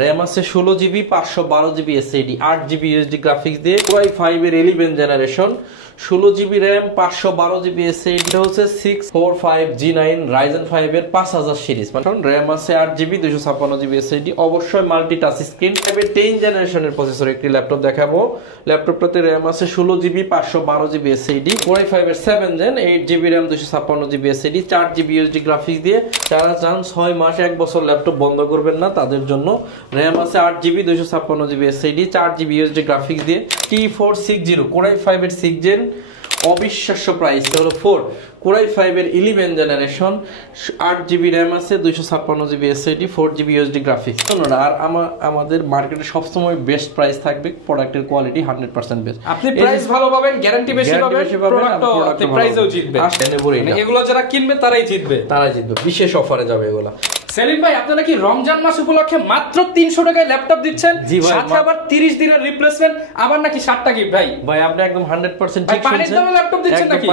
RAM আছে 16GB 512GB SSD 8GB USD graphics দিয়ে Core i5 এর 11 generation 16GB RAM 512GB SSD এটা হচ্ছে 645G9 Ryzen 5 এর 5000 সিরিজ মানে RAM আছে 8GB 256GB SSD অবশ্যই মাল্টি টাচ স্ক্রিন 10 জেনারেশনের প্রসেসর একটি ল্যাপটপ দেখাবো ল্যাপটপটাতে RAM আছে 16GB 512GB SSD Core i5 এর 7 gen 8GB RAM 256GB SSD 4GB USD graphics দিয়ে যারা চান 6 মাস 1 বছর ল্যাপটপ বন্ধ করবেন না তাদের জন্য RAM আছে 8GB 256GB SSD 4GB USD graphics দিয়ে T460 Core i5 এর 6 জেন অবিশ্বাস্য প্রাইস হলো 4 Core i5 এর 11 জেনারেশন 8GB RAM আছে 256GB SSD 4GB USD graphics আর আমাদের মার্কেটে সবসময় বেস্ট প্রাইস থাকবে প্রোডাক্টের কোয়ালিটি 100% বেস্ট আপনি প্রাইস ভালো পাবেন গ্যারান্টি বেশি পাবেন প্রোডাক্টও আপনি প্রাইসও জিতবেন এগুলো যারা কিনবে তারাই জিতবে বিশেষ অফারে যাবে এগুলা সেলিম ভাই আপনারা কি রমজান মাস উপলক্ষে মাত্র 300 টাকায় ল্যাপটপ দিচ্ছেন সাথে আবার 30 দিনের রিপ্লেসমেন্ট আবার নাকি 60 টা গিফট ভাই আপনি একদম 100% ঠিক শুনছেন পানির দামে ল্যাপটপ দিচ্ছেন নাকি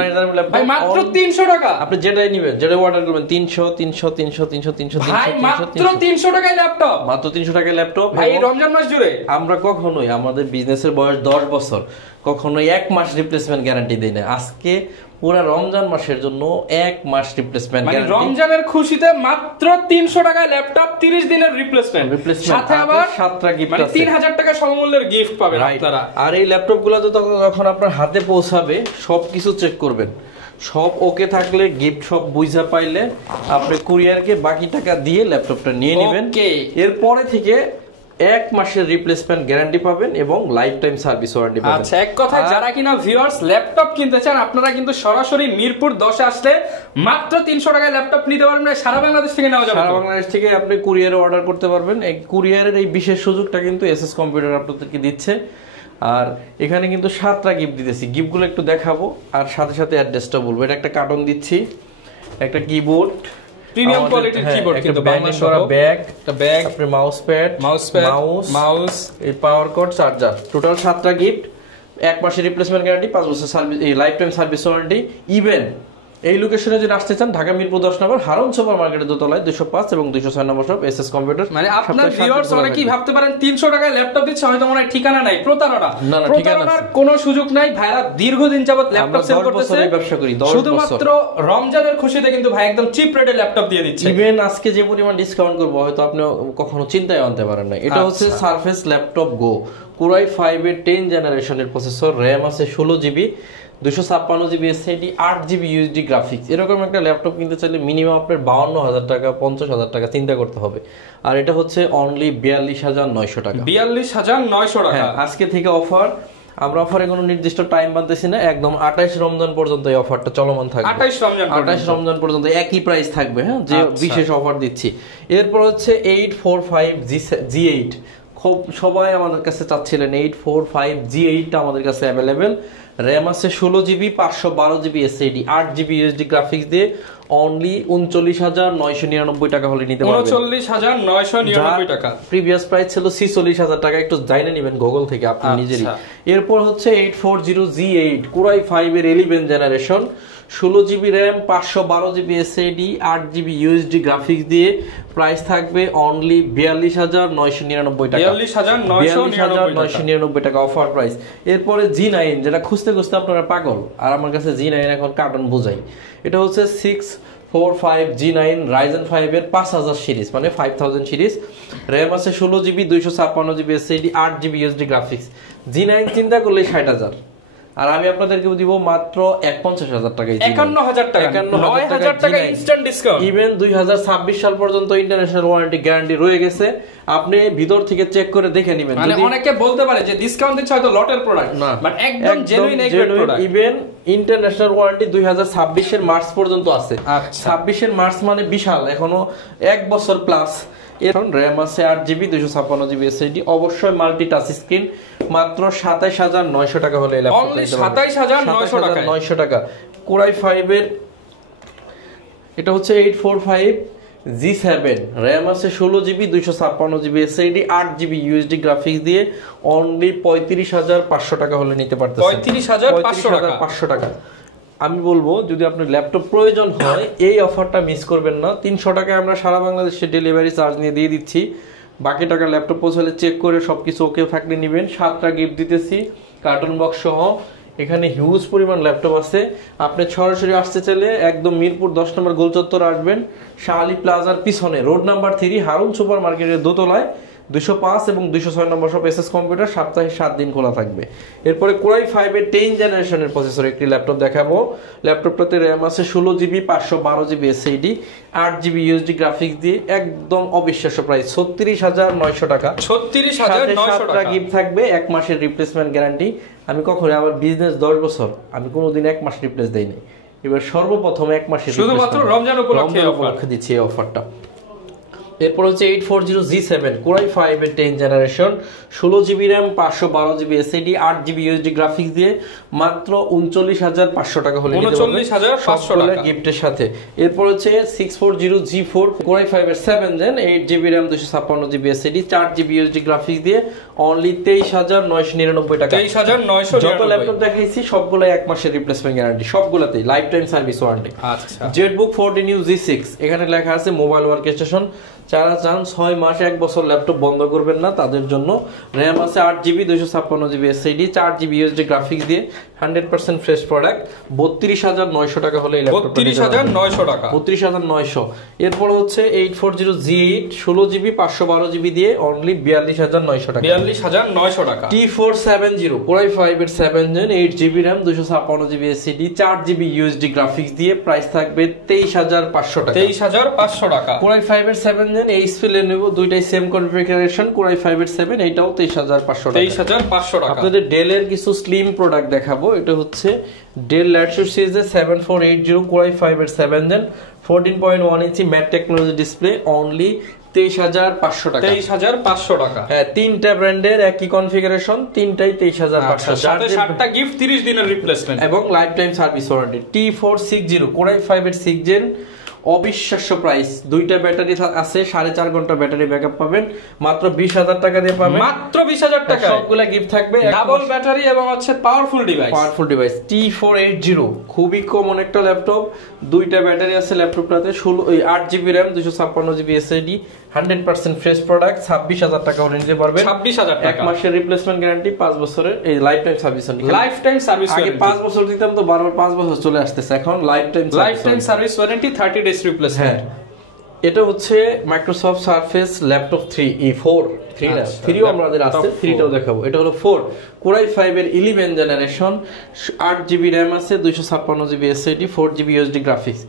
ভাই মাত্র 300 টাকা আপনি যেটাই নেবেন যেটা অর্ডার করবেন 300 ভাই মাত্র 300 টাকায় ল্যাপটপ মাত্র 300 টাকায় ল্যাপটপ ভাই রমজান মাস জুড়ে আমরা কখনোই আমাদের বিজনেসের বয়স 10 বছর কখনোই 1 মাস রিপ্লেসমেন্ট গ্যারান্টি দেই না আজকে পুরো রমজান মাসের জন্য 1 মাস রিপ্লেসমেন্ট গ্যারান্টি রমজানের খুশিতে মাত্র 300 টাকায় ল্যাপটপ 30 দিনের রিপ্লেসমেন্ট সাথে আবার 7টা গিফট আছে 3000 টাকা সমমূল্যের গিফট পাবেন আপনারা আর এই ল্যাপটপগুলো তো যখন আপনার হাতে পৌঁছাবে সবকিছু চেক করবেন সব ওকে থাকলে গিফট সব বুঝা পাইলে আপনি কুরিয়ারকে বাকি টাকা দিয়ে ল্যাপটপটা নিয়ে নেবেন এরপরে থেকে 1 মাসের রিপ্লেসমেন্ট গ্যারান্টি পাবেন এবং লাইফ টাইম সার্ভিস ওয়ারেন্টি পাবেন আচ্ছা এক কথায় যারা কিনা ভিউয়ার্স ল্যাপটপ কিনতে চান আপনারা কিন্তু সরাসরি মিরপুর 10 এ আসলে মাত্র 300 টাকায় ল্যাপটপ নিতে পারবেন সারা বাংলাদেশ থেকে নেওয়া যাবে সারা বাংলাদেশ থেকে আপনি কুরিয়ারে অর্ডার করতে পারবেন এই কুরিয়ারের এই বিশেষ সুযোগটা কিন্তু এসএস কম্পিউটার আপনাদেরকে দিচ্ছে আর এখানে কিন্তু 7টা গিফট দিতেছি গিফটগুলো একটু দেখাবো আর সাথে সাথে অ্যাড্রেসটা বলবো এটা একটা কার্টন দিচ্ছি একটা কিবোর্ড প্রিমিয়াম কোয়ালিটির কিবোর্ড কিন্তু বাংলাদেশ সহ ব্যাগ আপনি মাউস এই পাওয়ার কর্ড চার্জার টোটাল 7টা গিফট 1 মাসের রিপ্লেসমেন্ট গ্যারান্টি 5 বছর সার্ভিস এই life time service warranty even এই লোকেশনে যদি আসতে চান ঢাকা মিরপুর 10 নম্বর হারুন সুপার মার্কেটের দোতলায় 205 এবং 206 নম্বর শপ এসএস কম্পিউটার মানে আপনার ভিউয়ার্স অনেকেই ভাবতে পারেন 300 টাকায় ল্যাপটপ দিচ্ছে হয়তো মনে হয় ঠিকানা নাই প্রতারণার কোনো সুযোগ নাই ভাইরা দীর্ঘদিন যাবত ল্যাপটপ সেল করতেছে ব্যবসা করি 10 বছর শুধুমাত্র রমজানের খুশিতে কিন্তু ভাই একদম চিপ রেটে ল্যাপটপ দিয়ে দিচ্ছে ইভেন আজকে যে পরিমাণ ডিসকাউন্ট করব হয়তো আপনি কখনো চিন্তায় আনতে পারেন না এটা হচ্ছে সারফেস ল্যাপটপ গো Core i5 এর 10 জেনারেশনের প্রসেসর RAM আছে 16GB 256GB SSD 8GB USD graphics এরকম একটা ল্যাপটপ কিনতে চাইলে মিনিমাম আপনার 52000 টাকা 50000 টাকা চিন্তা করতে হবে আর এটা হচ্ছে অনলি 42900 টাকা 42900 টাকা আজকে থেকে অফার আমরা অফারে কোনো নির্দিষ্ট টাইম বাঁধতেছি না একদম 28 রমজান পর্যন্ত এই অফারটা চলমান থাকবে 28 রমজান পর্যন্ত একই প্রাইস থাকবে হ্যাঁ যে বিশেষ অফার দিচ্ছি এরপর হচ্ছে 845G8 খুব সবাই আমাদের কাছে চাচ্ছিলেন 845G8 আমাদের কাছে अवेलेबल RAM আছে 16GB 512GB SSD 8GB USD graphics দিয়ে অনলি 39999 টাকা হলে নিতে পারবেন 39999 টাকা প্রিভিয়াস প্রাইস ছিল 46000 টাকা একটু জাইনে নেবেন গুগল থেকে আপনি নিজেরই এরপর হচ্ছে 840G8 Core i5 এর 11 generation 16GB RAM 512GB SSD 8GB USD graphics দিয়ে প্রাইস থাকবে অনলি 42999 টাকা 42999 টাকা অফার প্রাইস এরপরে G9 যেটা খুঁজতে আপনারা পাগল আর আমার কাছে G9 এখন কার্টন বোঝাই এটা হচ্ছে 645G9 Ryzen 5 এর 5000 সিরিজ মানে 5000 সিরিজ RAM আছে 16GB 256GB SSD 8GB USD graphics G9 চিন্তা করলে 60000 আর আমি আপনাদেরকে দিব মাত্র 51000 টাকায় 51000 টাকা 9000 টাকা ইনস্ট্যান্ট ডিসকাউন্ট ইভেন 2026 সাল পর্যন্ত ইন্টারন্যাশনাল ওয়ারেন্টি গ্যারান্টি রয়ে গেছে আপনি ভিতর থেকে চেক করে দেখে নেবেন মানে অনেকে বলতে পারে যে ডিসকাউন্ট দিচ্ছে হয়তো লটের প্রোডাক্ট বাট একদম genuine product even international warranty 2026 এর মার্চ পর্যন্ত আছে 26 এর মার্চ মানে বিশাল এখনো 1 বছর প্লাস এখন RAM আছে 8GB 256GB SSD অবশ্যই মাল্টি টাচ স্ক্রিন মাত্র 27900 টাকা হলে ল্যাপটপ নিতে পারবেন 27900 টাকা Core i5 এর এটা হচ্ছে 845G7 RAM আছে 16GB 256GB SSD 8GB USD graphics দিয়ে অনলি 35500 টাকা হলে নিতে পারতেছেন 35500 টাকা আমি বলবো যদি আপনার ল্যাপটপ প্রয়োজন হয় এই অফারটা মিস করবেন না 300 টাকায় আমরা সারা বাংলাদেশে ডেলিভারি চার্জ নিয়ে দিয়ে দিচ্ছি বাকি টাকা ল্যাপটপ পৌঁছালে চেক করে সবকিছু ওকে থাকলে নেবেন। 7টা গিফট দিতেছি কার্টুন বক্স সহ। এখানে হিউজ পরিমাণ ল্যাপটপ আছে। আপনি সরাসরি আসতে চাইলে একদম মিরপুর 10 নম্বর গোল চত্বর আসবেন, শাহ আলী প্লাজার পিছনে রোড নাম্বার 3 হারুন সুপার মার্কেটের দোতলায় 205 এবং 206 নম্বর শপ এসএস কম্পিউটার, সপ্তাহে 7 দিন খোলা থাকবে। এরপরে কোরাই 5 এর 10 জেনারেশনের প্রসেসর একটি ল্যাপটপ দেখাবো। ল্যাপটপটাতে র্যাম আছে 16GB 512GB SSD, 8GB USD graphics দিয়ে একদম অবিশ্বাস্য প্রাইস 36900 টাকা। 36900 টাকা গিফট থাকবে, 1 মাসের রিপ্লেসমেন্ট গ্যারান্টি। আমি কখনো আমার বিজনেস 10 বছর আমি কোনোদিন 1 মাস রিপ্লেস দেই নাই, এবার সর্বপ্রথম 1 মাসের শুধুমাত্র রমজান উপলক্ষে দিচ্ছি এই অফারটা। এরপর হচ্ছে 840G7 কোরাই 5 এর 10 generation, 16GB RAM 512GB SSD, 8GB USD graphics দিয়ে মাত্র 39500 টাকা হলে 39500 টাকা গিফটের সাথে। এরপর হচ্ছে 640G4 কোরাই 5 এর 7 gen, 8GB RAM 256GB SSD, 4GB USD graphics দিয়ে অনলি 23999 টাকা। 23999 যত ল্যাপটপ দেখাইছি সবগুলাই 1 মাসের রিপ্লেসমেন্ট গ্যারান্টি, সবগুলাতেই লাইফ টাইম সার্ভিস ওয়ারেন্টি। আচ্ছা, জেটবুক 14U G6 এখানে লেখা আছে মোবাইল ওয়ার্ক স্টেশন। যারা চান 6 মাস 1 বছর ল্যাপটপ বন্ধ করবেন না তাদের জন্য র্যাম আছে 8GB 256GB SSD, 4GB USD graphics দিয়ে 100% ফ্রেশ প্রোডাক্ট। 32900 টাকা হলে এই ল্যাপটপটা 32900 টাকা, 32900। এরপর হচ্ছে 840G8 16GB 512GB দিয়ে অনলি 42900 টাকা, 42900 টাকা। T470 কোরাই 5 এর 7 gen, 8GB RAM 256GB SSD, 4GB USD graphics দিয়ে প্রাইস থাকবে 23500 টাকা, 23500 টাকা। কোরাই 5 এর 7 জেন এইচপি Lenovo দুইটাই সেম কনফিগারেশন, কোরাই 5 এর 7 এটাও 23500 টাকা, 23500 টাকা। আপনাদের ডেলের কিছু স্লিম প্রোডাক্ট দেখাবো। এটা হচ্ছে ডেল ল্যাটিটিউড সিরিজের 7480 কোরাই 5 এর 7 gen 14.1 inch matte technology display only 23500 টাকা, 23500 টাকা। হ্যাঁ, তিনটা ব্র্যান্ডের একই কনফিগারেশন, তিনটাই 23500, সাথে 7টা গিফট 30 দিনের রিপ্লেসমেন্ট এবং life time service warranty. T460 core i 5 এর 6 জেন অবিশ্বাস্য প্রাইস, দুইটা ব্যাটারি আছে, 4.5 ঘন্টা ব্যাটারি ব্যাকআপ পাবেন মাত্র 20000 টাকা দিয়ে পাবেন, মাত্র 20000 টাকা। সবগুলা গিফট থাকবে, ডাবল ব্যাটারি এবং হচ্ছে পাওয়ারফুল ডিভাইস। T480 খুবই কমন একটা ল্যাপটপ, দুইটা ব্যাটারি আছে ল্যাপটপটাতে, 8GB RAM 256GB SSD, 100% fresh product, 26000 টাকা হলে নিতে পারবেন, 26000 টাকা। 1 মাসের রিপ্লেসমেন্ট গ্যারান্টি, 5 বছরের এই life time service. Life time service আগে 5 বছর দিতাম তো বারবার 5 বছর চলে আসতেছে, এখন life time service warranty 30 days replacement. হ্যাঁ, এটা হচ্ছে মাইক্রোসফট সারফেস ল্যাপটপ 3 3 আমাদের আছে, 3টাও দেখাবো। এটা হলো 4 কোরাই 5 এর 11 জেনারেশন, 8GB র্যাম আছে 256GB SSD, 4GB USD graphics.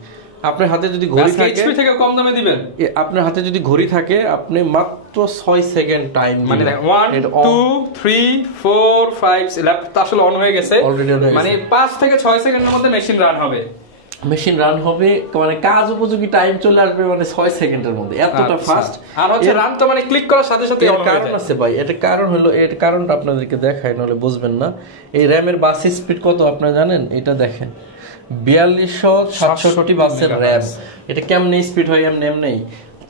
আপনার হাতে যদি ঘড়ি থাকে, এইচপি থেকে কম দামে দিবেন। আপনার হাতে যদি ঘড়ি থাকে আপনি মাত্র 6 সেকেন্ড টাইম, মানে 1 2 3 4 5 ল্যাপটপ আসলে অন হয়ে গেছে, মানে 5 থেকে 6 সেকেন্ডের মধ্যে মেশিন রান হবে, মানে কাজ উপযোগী টাইম চলে আসবে, মানে 6 সেকেন্ডের মধ্যে, এতটা ফাস্ট। আর হচ্ছে রান তো মানে ক্লিক করার সাথে সাথে অন হয়ে যায়। কারণ আছে ভাই, এটা কারণ হলো, এর কারণটা আপনাদেরকে দেখাই নাহলে বুঝবেন না। এই র‍্যামের বাস স্পিড কত আপনারা জানেন? এটা দেখেন 4267 বাসের র‍্যাম। এটা কেমনে স্পিড হয় এমনি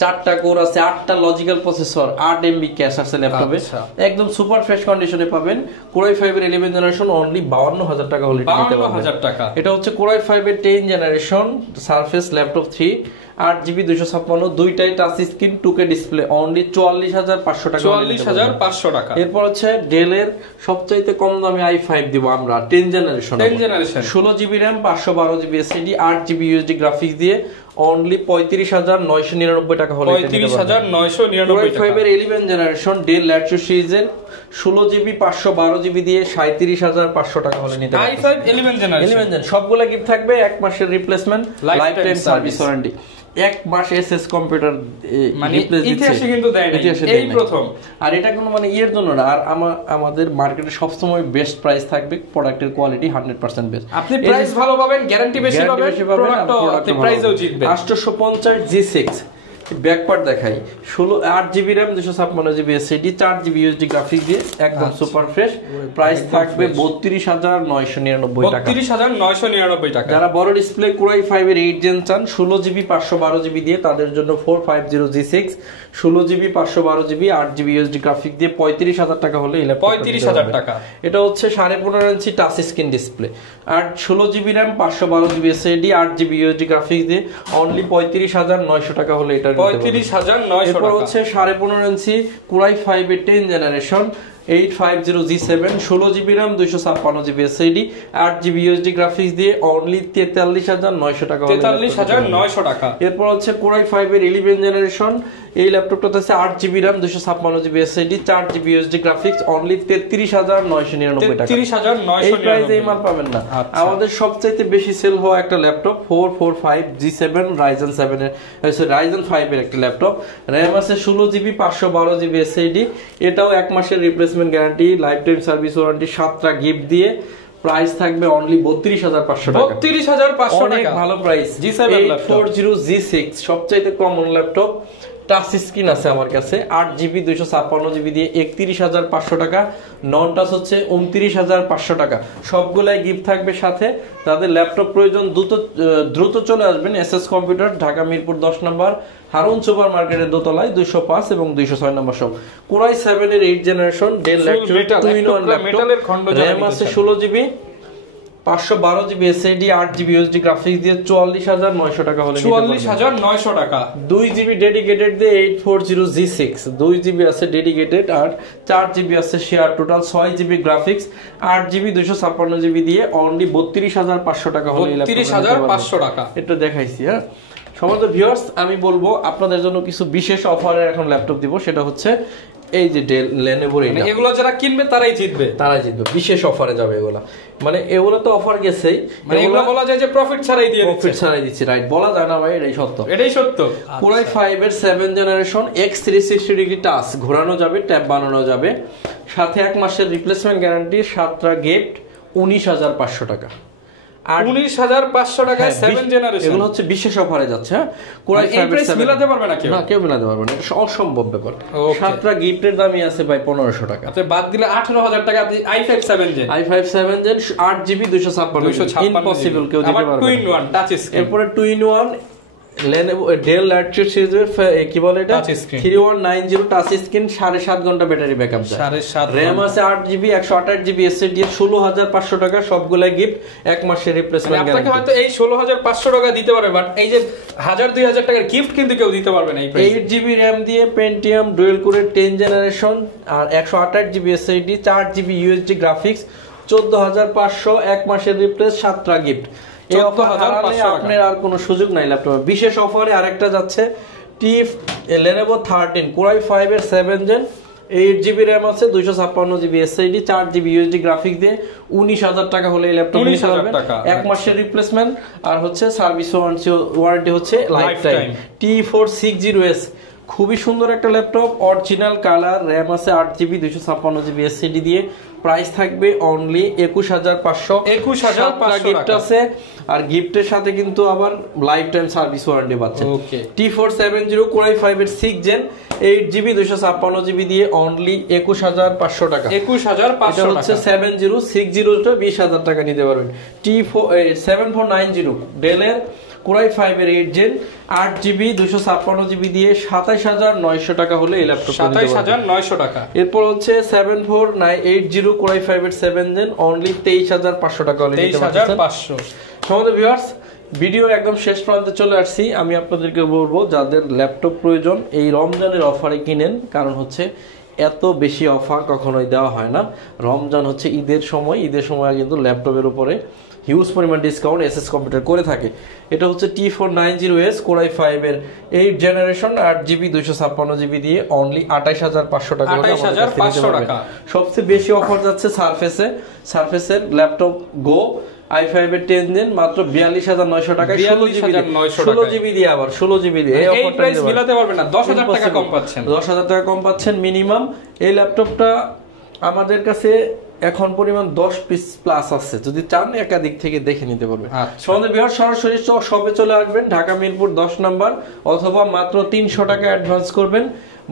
4টা কোর আছে, 8টা লজিক্যাল প্রসেসর, 8 MB ক্যাশ আছে ল্যাপটপে, একদম সুপার ফ্রেশ কন্ডিশনে পাবেন। কোরাই 5 এর 11 জেনারেশন অনলি 52000 টাকা হলে নিতে পারবেন, 52000 টাকা। এটা হচ্ছে কোরাই 5 এর 10 জেনারেশন সারফেস ল্যাপটপ 3, 8GB 256, দুইটাই touch screen, 2K display only 44500 টাকা, 44500 টাকা। এরপর হচ্ছে ডেলের সবচাইতে কম দামে i5 দিব আমরা 10 generation, 16GB RAM 512GB SSD, 8GB USD graphics দিয়ে অনলি 35999 টাকা হলে 35999 টাকা। 5 এর 11 জেনারেশন ডেল ল্যাটিটিউড সিরিজের 16GB 512GB দিয়ে 37500 টাকা হলে নিতে পারবেন। i5 11 জেনারেশন সবগুলা গিফট থাকবে, 1 মাসের replacement, life time service warranty, 1 মাস এসএস কম্পিউটার, মানে ইতিহাসে কিন্তু দেয় না, এই প্রথম। আর এটা কোনো মানে এর জন্য না, আর আমাদের মার্কেটে সবসময় বেস্ট প্রাইস থাকবে, প্রোডাক্টের কোয়ালিটি 100% বেস্ট। আপনি প্রাইস ভালো পাবেন, গ্যারান্টি বেশি পাবেন, প্রোডাক্টও আপনি প্রাইসেও জিতবেন। 850 G6 ব্যাকপার্ট দেখাই, 8GB RAM 256GB SSD, 4GB USD graphics দিয়ে একদম সুপার ফ্রেশ, প্রাইস থাকবে 32999 টাকা, 32999 টাকা। যারা বড় ডিসপ্লে কোরাই 5 এর 8 জেন চান 16GB 512GB দিয়ে, তাদের জন্য 450 G6 16GB 512GB 8GB USD graphics দিয়ে 35000 টাকা হলে 35000 টাকা। এটা হচ্ছে 15.5 ইঞ্চি টাচ স্ক্রিন ডিসপ্লে, আর 16GB RAM 512GB SSD, 8GB USD graphics দিয়ে অনলি 35900 টাকা হলে এটা 35,900 এরপর হচ্ছে 15.5 ইঞ্চি কোরাই 5 এর 10 generation 850G7 16GB RAM 256GB SSD 8GB USD graphics দিয়ে অনলি 43,900 টাকা। 43,900 টাকা। এরপর হচ্ছে কোরাই 5 এর 11 জেনারেশন, এই ল্যাপটপটাতে আছে 8GB RAM 256GB SSD 4GB USD graphics only 33,999 টাকা। 33,999 এই প্রাইসে এই মাল পাবেন না। আমাদের সবচাইতে বেশি সেল হওয়া একটা ল্যাপটপ 445G7 Ryzen 7 এর Ryzen 5 এর একটা ল্যাপটপ, RAM আছে 16GB 512GB SSD, এটাও 1 মাসের replacement guarantee, life time service warranty, 7টা গিফট দিয়ে প্রাইস থাকবে অনলি 32,500 টাকা। 32,500 অনেক টাকা ভালো প্রাইস। G7 ল্যাপটপ 840G6 সবচাইতে কমন ল্যাপটপ, টাচ স্ক্রিন আছে আমার কাছে, 8GB 256GB দিয়ে 31,500 টাকা, নন টাচ হচ্ছে 29,500 টাকা। সবগুলাই গিফট থাকবে সাথে। তাদের ল্যাপটপ প্রয়োজন দ্রুত চলে আসবেন SS computer, Dhaka Mirpur 10 number, Harun super মার্কেটের দোতলায় 205 এবং 206 নম্বর শপ। কোরাই 7 এর 8 জেনারেশন ডেল ল্যাপটপ 2-in-1 মেটালের খন্ড, RAM আছে 16GB 512GB SSD 8GB USD graphics দিয়ে 44,900 টাকা হলে 44,900 টাকা। 2GB ডেডিকেটেড দিয়ে 840G6 2GB আছে ডেডিকেটেড আর 4GB আছে share, total 6GB graphics 8GB 256GB দিয়ে অনলি 32,500 টাকা হলে 32,500 টাকা। এটা দেখাইছি। হ্যাঁ সম্মানিত ভিউয়ার্স, আমি বলবো আপনাদের জন্য কিছু বিশেষ অফারে এখন ল্যাপটপ দিব, সেটা হচ্ছে এই যে ডেল লেনোভোর, এগুলো যারা কিনবে তারাই জিতবে, বিশেষ অফারে যাবে এগুলা। মানে এগুলো তো অফার গেছেই, মানে এগুলো বলা যায় যে প্রফিট ছাড়াই দিয়ে দিচ্ছে, প্রফিট ছাড়াই দিচ্ছি, রাইট? বলা যায় না ভাই, এটাই সত্য। কোরাই 5 এর 7 জেনারেশন X360 ডিগ্রি টাচ, ঘোরানো যাবে, ট্যাব বানানো যাবে, সাথে 1 মাসের রিপ্লেসমেন্ট গ্যারান্টি, 7টা গিফট, 19,500 টাকা। 19,500 টাকায় 7 জেনারেশন, এগুলো হচ্ছে বিশেষ অফারে যাচ্ছে। হ্যাঁ কোরাই 5 এই প্রাইস মিলাতে পারবে না কেউ, কেউ মিলাতে পারবে না, এটা অসম্ভব ব্যাপার। 7টা গিফটের দামই আছে ভাই 1,500 টাকা, আপনি বাদ দিলে 18,000 টাকা আপনি i5 7 জেন 8GB 256 ইম্পসিবল কেউ দিতে পারবে না। 2-in-1 টাচ স্ক্রিন, এরপরে 2-in-1 ডেল ল্যাপটপ সিরিজের কি বলে এটা 3190 টাচ স্ক্রিন, 7.5 ঘন্টা ব্যাটারি ব্যাকআপ যায়, 7.5 RAM আছে 8GB 128GB SSD 16,500 টাকা, সবগুলাই গিফট, 1 মাসের রিপ্লেসমেন্ট গ্যারান্টি। আপনাকে হয়তো এই 16,500 টাকা দিতে পারবে, বাট এই যে 1000-2000 টাকার গিফট কিন্তু কেউ দিতে পারবে না এই প্রাইসে। 8GB RAM দিয়ে পেন্টিয়াম ডুয়েল কোরের 10 জেনারেশন আর 128GB SSD 4GB USD graphics 14,500, 1 মাসের রিপ্লেস, 7টা গিফট। এই অফার হারালে আপনার আর কোনো সুযোগ নাই ল্যাপটপে। বিশেষ অফারে আরেকটা যাচ্ছে Lenovo 13 কোরাই 5 এর 7 জেন 8GB RAM আছে 256GB SSD 4GB USD graphics দিয়ে 19,000 টাকা হলে এই ল্যাপটপ নিতে পারবেন, 1 মাসের রিপ্লেসমেন্ট আর হচ্ছে সার্ভিস ওয়ারেন্টি হচ্ছে লাইফ টাইম। T460S খুবই সুন্দর একটা ল্যাপটপ, অরিজিনাল কালার, RAM আছে 8GB 256GB SSD দিয়ে, প্রাইস থাকবে অনলি 21,500। 21,500 গিফট আছে আর গিফটের সাথে কিন্তু আবার লাইফ টাইম সার্ভিস ওয়ারেন্টি পাচ্ছেন। T470 কোরাই 5 এর 6 জেন 8GB 256GB দিয়ে অনলি 21,500 টাকা। 21,500 এটা হচ্ছে 7060 টা 20,000 টাকা নিতে পারবেন। T7490 ডেলের কোরাই 5 এর 8 জেন 8GB 256GB দিয়ে 27,900 টাকা হলে এই ল্যাপটপ 27,900 টাকা। এরপর হচ্ছে 7480 কোরাই 5 এর 7 জেন অনলি 23,500 টাকা হলে নিতে পারবেন। 23,500। সম্মানিত ভিউয়ার্স, ভিডিওর একদম শেষ প্রান্তে চলে আসছি। আমি আপনাদেরকে বলবো যাদের ল্যাপটপ প্রয়োজন এই রমজানের অফারে কিনেন, কারণ হচ্ছে এত বেশি অফার কখনোই দেওয়া হয় না। রমজান হচ্ছে ঈদের সময় কিন্তু ল্যাপটপের উপরে হিউজ পরিমাণ ডিসকাউন্ট এসএস কম্পিউটার করে থাকে। এটা হচ্ছে T490S কোরাই 5 এর 8 জেনারেশন 8GB 256GB দিয়ে অনলি 28,500 টাকা। 28,500 টাকা। সবচেয়ে বেশি অফার যাচ্ছে সারফেসের ল্যাপটপ গো i5 এর 10 জেন মাত্র 42,900 টাকায় 16GB দিয়ে আবার 16GB দিয়ে এই অফারটা প্রাইস মিলাতে পারবে না। 10,000 টাকা কম পাচ্ছেন, 10,000 টাকা কম পাচ্ছেন মিনিমাম। এই ল্যাপটপটা আমাদের কাছে এখন পরিমাণ 10 পিস প্লাস আছে, যদি চান একাধিক থেকে দেখে নিতে পারবেন। আমাদের বিহার সরাসরি সবে চলে আসবেন ঢাকা মিরপুর 10 নম্বর, অথবা মাত্র 300 টাকা অ্যাডভান্স করবেন,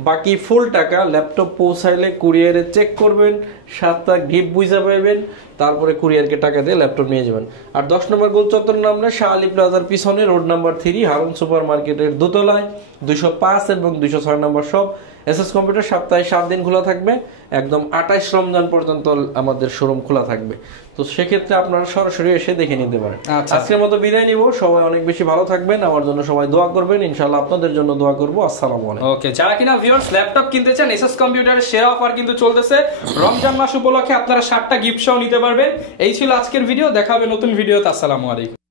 বাকি ফুল টাকা ল্যাপটপ পৌঁছাইলে কুরিয়ারে চেক করবেন, 7টা গিফট বুঝে পাবেন, তারপরে কুরিয়ারকে টাকা দিয়ে ল্যাপটপ নিয়ে যাবেন। আর 10 নম্বর গোল চত্বর নামলে শাহ আলী প্লাজার পিছনে রোড নাম্বার 3 হারুন সুপার মার্কেটের দোতলায় 205 এবং 206 নম্বর শপ, এসএস কম্পিউটার সপ্তাহে 7 দিন খোলা থাকবে, একদম 28 রমজান পর্যন্ত আমাদের শোরুম খোলা থাকবে। তো সেক্ষেত্রে আপনারা সরাসরি এসে দেখে নিতে পারেন। আজকের মতো বিদায় নিব, সবাই অনেক বেশি ভালো থাকবেন, আমার জন্য সবাই দোয়া করবেন, ইনশাআল্লাহ আপনাদের জন্য দোয়া করব। আসসালামু আলাইকুম। ওকে, যারা কিনা ভিউয়ার্স ল্যাপটপ কিনতে চান, এসএস কম্পিউটারের সেরা অফার কিন্তু চলতেছে। রমজান মাস উপলক্ষে আপনারা 7টা গিফট সহ নিতে পারবেন। এই ছিল আজকের ভিডিও, দেখা হবে নতুন ভিডিওতে। আসসালামু আলাইকুম।